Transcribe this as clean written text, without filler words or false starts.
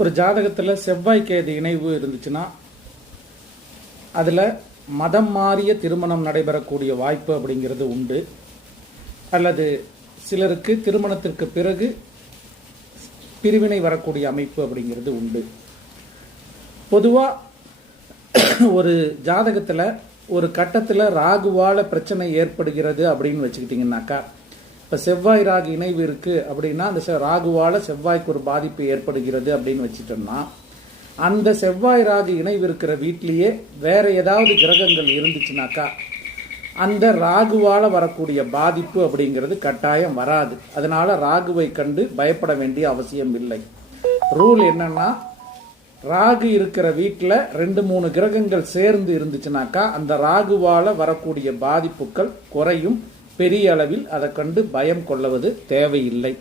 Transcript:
ஒரு ஜாதகத்தில் செவ்வாய் கேது இணைவு இருந்துச்சுன்னா அதில் மதம் மாறிய திருமணம் நடைபெறக்கூடிய வாய்ப்பு அப்படிங்கிறது உண்டு. அல்லது சிலருக்கு திருமணத்திற்கு பிறகு பிரிவினை வரக்கூடிய அமைப்பு அப்படிங்கிறது உண்டு. பொதுவாக ஒரு ஜாதகத்தில் ஒரு கட்டத்தில் ராகுவால் பிரச்சனை ஏற்படுகிறது அப்படின்னு வச்சுக்கிட்டிங்கனாக்கா, இப்போ செவ்வாய் ராகு இணைவு இருக்குது அப்படின்னா அந்த ராகுவால் செவ்வாய்க்கு ஒரு பாதிப்பு ஏற்படுகிறது அப்படின்னு வச்சுட்டோம்னா, அந்த செவ்வாய் ராகு இணைவு இருக்கிற வீட்லேயே வேற ஏதாவது கிரகங்கள் இருந்துச்சுனாக்கா அந்த ராகுவால் வரக்கூடிய பாதிப்பு அப்படிங்கிறது கட்டாயம் வராது. அதனால ராகுவை கண்டு பயப்பட வேண்டிய அவசியம் இல்லை. ரூல் என்னன்னா, ராகு இருக்கிற வீட்டில் 2-3 கிரகங்கள் சேர்ந்து இருந்துச்சுனாக்கா அந்த ராகுவால் வரக்கூடிய பாதிப்புகள் குறையும். பெரிய அளவில் அதை கண்டு பயம் கொள்ளுவது தேவையில்லை.